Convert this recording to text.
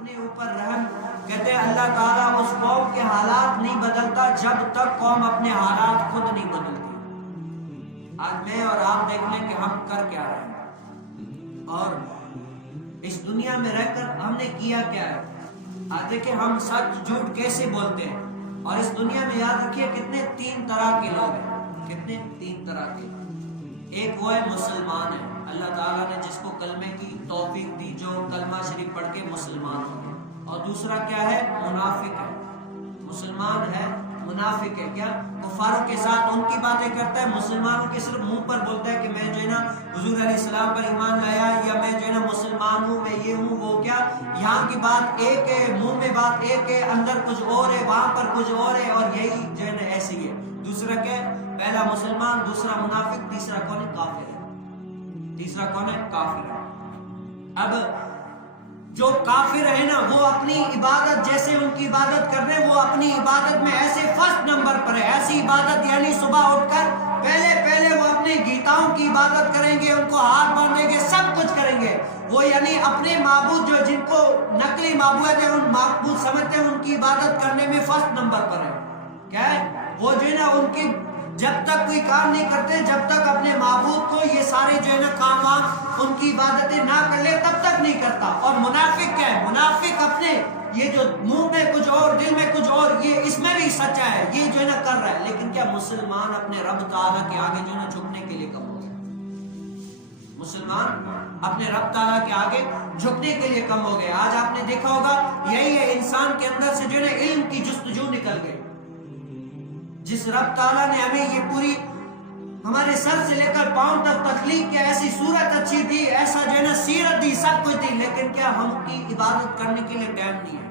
اپنے اوپر رحم. کہتے ہیں اللہ تعالیٰ اس قوم کے حالات نہیں بدلتا جب تک قوم اپنے حالات خود نہیں بدلتی. آج میں اور آپ دیکھ لیں کہ ہم کر کیا رہے ہیں اور اس دنیا میں رہ کر ہم نے کیا کیا ہے. آج دیکھیں ہم سچ جھوٹ کیسے بولتے ہیں. اور اس دنیا میں یاد رکھیے کتنے 3 طرح کے لوگ ہیں. کتنے 3 طرح کے. ایک وہ ہے مسلمان ہے, اللہ تعالیٰ نے جس کو کلمے کی توفیق دی, جو کلمہ شریف پڑھ کے مسلمان ہو گئے. اور دوسرا کیا ہے, منافق ہے. مسلمان ہے منافق ہے. کیا کفاروں کے ساتھ ان کی باتیں کرتا ہے, مسلمانوں کے صرف منہ پر بولتا ہے کہ میں جو ہے نا حضور علیہ السلام پر ایمان لایا, یا میں جو ہے نا مسلمان ہوں, میں یہ ہوں وہ. کیا یہاں کی بات ایک ہے, منہ میں بات ایک ہے, اندر کچھ اور ہے, وہاں پر کچھ اور ہے, اور یہی جو ہے نا ایسے ہی ہے. دوسرا کیا ہے, پہلا مسلمان, دوسرا منافق, تیسرا کون ہے, کافر ہے. تیسرا کون ہے, کافر ہے. اب جو کافر ہے نا وہ اپنی عبادت, جیسے ان کی عبادت کر رہے ہیں, وہ اپنی عبادت میں ایسے فرسٹ نمبر پر ہے. ایسی عبادت یعنی صبح اٹھ کر پہلے وہ اپنے گیتاؤں کی عبادت کریں گے, ان کو ہاتھ باندھیں گے, سب کچھ کریں گے. وہ یعنی اپنے معبود جو جن کو نقلی معبود ہے ان معبود سمجھتے ہیں, ان کی عبادت کرنے میں فرسٹ نمبر پر ہے. کیا ہے وہ جو ہے نا ان کی جب تک کوئی کام نہیں کرتے, جب تک اپنے معبود کو یہ سارے جو ہے نا کام ان کی عبادتیں نہ کر لے تب تک نہیں کرتا. اور منافق کیا ہے, منافق اپنے یہ جو منہ میں کچھ اور دل میں کچھ اور, یہ اس میں بھی سچا ہے, یہ جو ہے نا کر رہا ہے. لیکن کیا مسلمان اپنے رب تعالیٰ کے آگے جو ہے نا جھکنے کے لیے کم ہو گیا. مسلمان اپنے رب تعالیٰ کے آگے جھکنے کے لیے کم ہو گئے. آج آپ نے دیکھا ہوگا یہی ہے, انسان کے اندر سے جو ہے نا علم کی جستجو نکل گئی. جس رب تعالیٰ نے ہمیں یہ پوری ہمارے سر سے لے کر پاؤں تک تخلیق کیا, ایسی صورت اچھی تھی, ایسا جو ہے نا سیرت دی, سب کچھ دی, لیکن کیا ہم کی عبادت کرنے کے لیے ٹائم نہیں ہے.